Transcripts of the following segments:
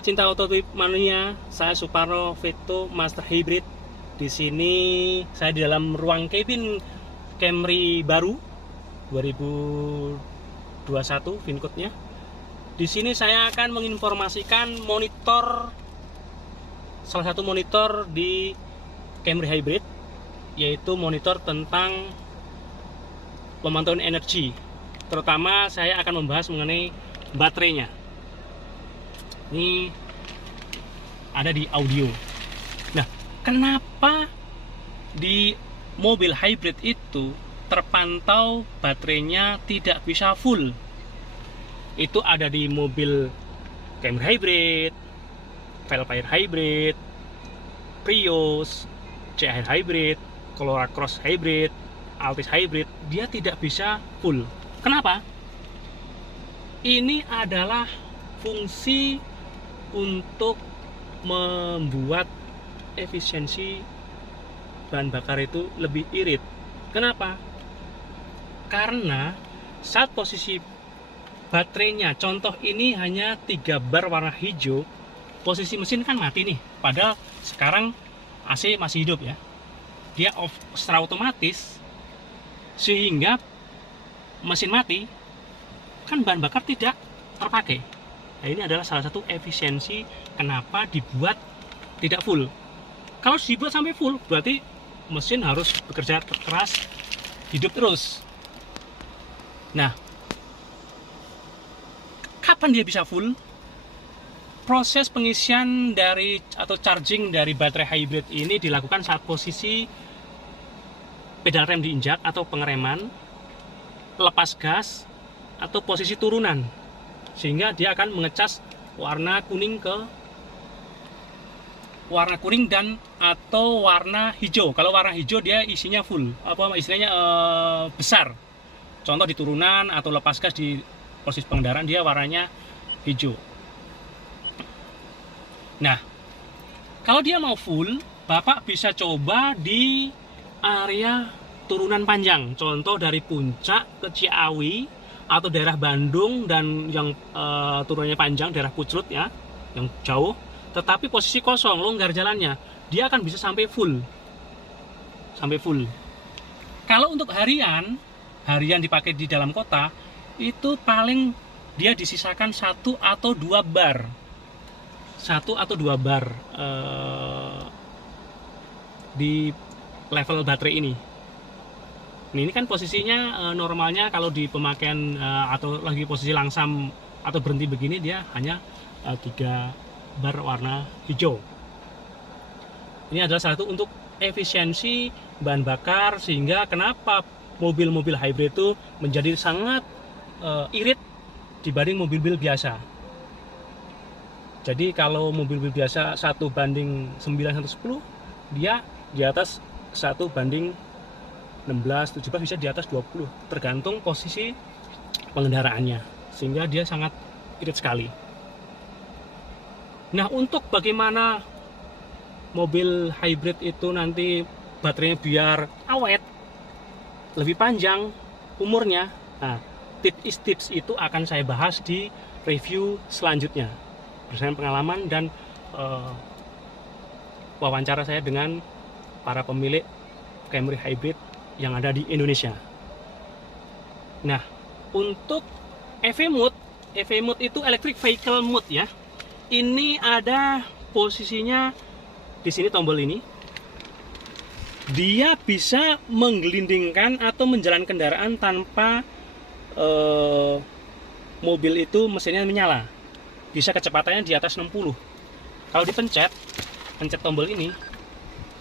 Pecinta otomotif mania, saya Suparno Veto Master Hybrid. Di sini saya di dalam ruang cabin Camry baru 2021 VIN code-nya. Di sini saya akan menginformasikan monitor, salah satu monitor di Camry Hybrid, yaitu monitor tentang pemantauan energi. Terutama saya akan membahas mengenai baterainya. Ini ada di audio. Nah, kenapa di mobil hybrid itu terpantau baterainya tidak bisa full? Itu ada di mobil Camry Hybrid, Velfire Hybrid, Prius, CHR Hybrid, Corolla Cross Hybrid, Altis Hybrid, dia tidak bisa full. Kenapa? Ini adalah fungsi untuk membuat efisiensi bahan bakar itu lebih irit. Kenapa? Karena saat posisi baterainya, contoh ini hanya 3 bar warna hijau, posisi mesin kan mati nih. Padahal sekarang AC masih hidup ya. Dia off secara otomatis, sehingga mesin mati, kan bahan bakar tidak terpakai. Nah, ini adalah salah satu efisiensi kenapa dibuat tidak full. Kalau dibuat sampai full, berarti mesin harus bekerja keras, hidup terus. Nah, kapan dia bisa full? Proses pengisian dari atau charging dari baterai hybrid ini dilakukan saat posisi pedal rem diinjak atau pengereman, lepas gas, atau posisi turunan, sehingga dia akan mengecas warna kuning dan atau warna hijau. Kalau warna hijau dia isinya full, apa istilahnya besar. Contoh di turunan atau lepas gas di posisi pengendaraan dia warnanya hijau. Nah, kalau dia mau full, Bapak bisa coba di area turunan panjang. Contoh dari Puncak ke Ciawi atau daerah Bandung dan yang turunannya panjang, daerah Puclut ya, yang jauh, tetapi posisi kosong, longgar jalannya, dia akan bisa sampai full. Kalau untuk harian dipakai di dalam kota, itu paling dia disisakan 1 atau 2 bar. 1 atau 2 bar di level baterai ini. Ini kan posisinya normalnya kalau di pemakaian atau lagi posisi langsam atau berhenti begini, dia hanya 3 bar warna hijau. Ini adalah salah satu untuk efisiensi bahan bakar, sehingga kenapa mobil-mobil hybrid itu menjadi sangat irit dibanding mobil-mobil biasa. Jadi kalau mobil-mobil biasa 1:9 atau 10, dia di atas 1:16, 17, bisa di atas 20, tergantung posisi pengendaraannya, sehingga dia sangat irit sekali. Nah, untuk bagaimana mobil hybrid itu nanti baterainya biar awet, lebih panjang umurnya, nah, tips itu akan saya bahas di review selanjutnya berdasarkan pengalaman dan wawancara saya dengan para pemilik Camry Hybrid yang ada di Indonesia. Nah, untuk EV mode itu electric vehicle mode ya. Ini ada posisinya di sini, tombol ini. Dia bisa menggelindingkan atau menjalankan kendaraan tanpa mobil itu mesinnya menyala. Bisa kecepatannya di atas 60. Kalau pencet tombol ini,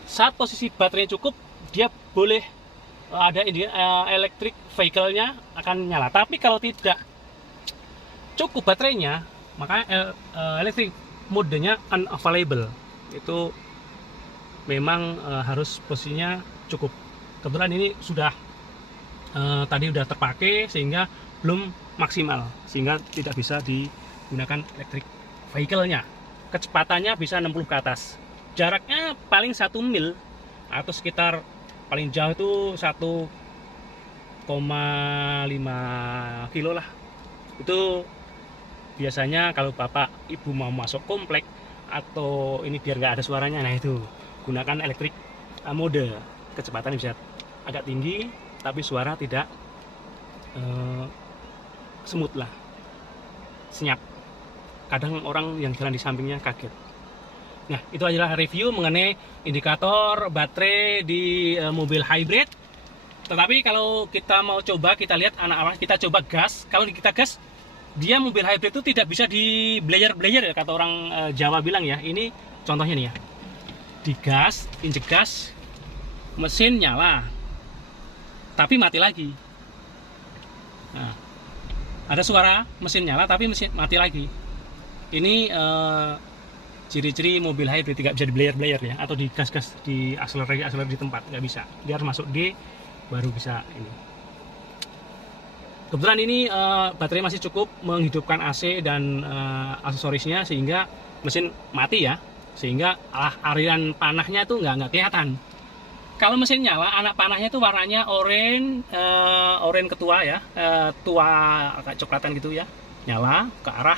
saat posisi baterainya cukup, dia boleh ada electric vehicle-nya akan nyala. Tapi kalau tidak cukup baterainya, maka electric mode-nya unavailable. Itu memang harus posisinya cukup. Kebetulan ini sudah tadi udah terpakai sehingga belum maksimal, sehingga tidak bisa digunakan electric vehicle-nya. Kecepatannya bisa 60 ke atas. Jaraknya paling 1 mil atau sekitar paling jauh itu 1,5 kilo lah. Itu biasanya kalau bapak ibu mau masuk komplek atau ini biar nggak ada suaranya, nah itu gunakan elektrik mode, kecepatan bisa agak tinggi tapi suara tidak semut lah, senyap. Kadang orang yang jalan di sampingnya kaget. Nah, itu adalah review mengenai indikator baterai di mobil hybrid. Tetapi kalau kita mau coba, kita lihat anak-anak, kita coba gas. Kalau kita gas, dia mobil hybrid itu tidak bisa di blayer-blayer ya, kata orang Jawa bilang ya. Ini contohnya nih ya. Digas, injek gas, mesin nyala, tapi mati lagi. Nah, ada suara mesin nyala tapi mesin mati lagi. Ini ciri-ciri mobil hybrid tidak bisa di blayer-blayer ya, atau di gas-gas, di akselerasi di tempat, nggak bisa. Dia harus masuk D baru bisa ini. Kebetulan ini baterai masih cukup menghidupkan AC dan aksesorisnya sehingga mesin mati ya, sehingga aliran panahnya tuh nggak kelihatan. Kalau mesin nyala, anak panahnya itu warnanya oranye ketua ya, tua agak coklatan gitu ya, nyala ke arah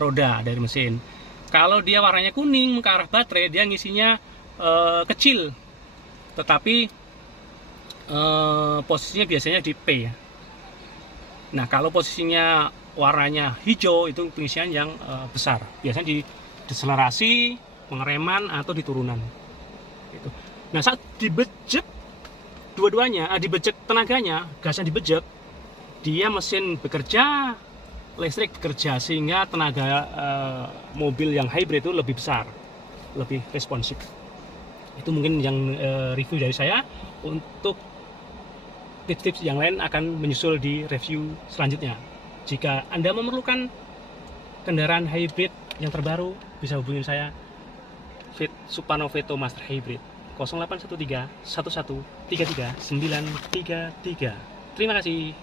roda dari mesin. Kalau dia warnanya kuning ke arah baterai, dia ngisinya kecil, tetapi posisinya biasanya di P ya. Nah, kalau posisinya warnanya hijau itu pengisian yang besar, biasanya di deselerasi, pengereman atau di turunan. Gitu. Nah, saat dibejek dua-duanya, dibejek tenaganya, gasnya dibejek, dia mesin bekerja, listrik bekerja, sehingga tenaga mobil yang hybrid itu lebih besar, lebih responsif. Itu mungkin yang review dari saya. Untuk tips-tips yang lain akan menyusul di review selanjutnya. Jika Anda memerlukan kendaraan hybrid yang terbaru, bisa hubungi saya, Supano Veto Master Hybrid, 0813 11 33 933. Terima kasih.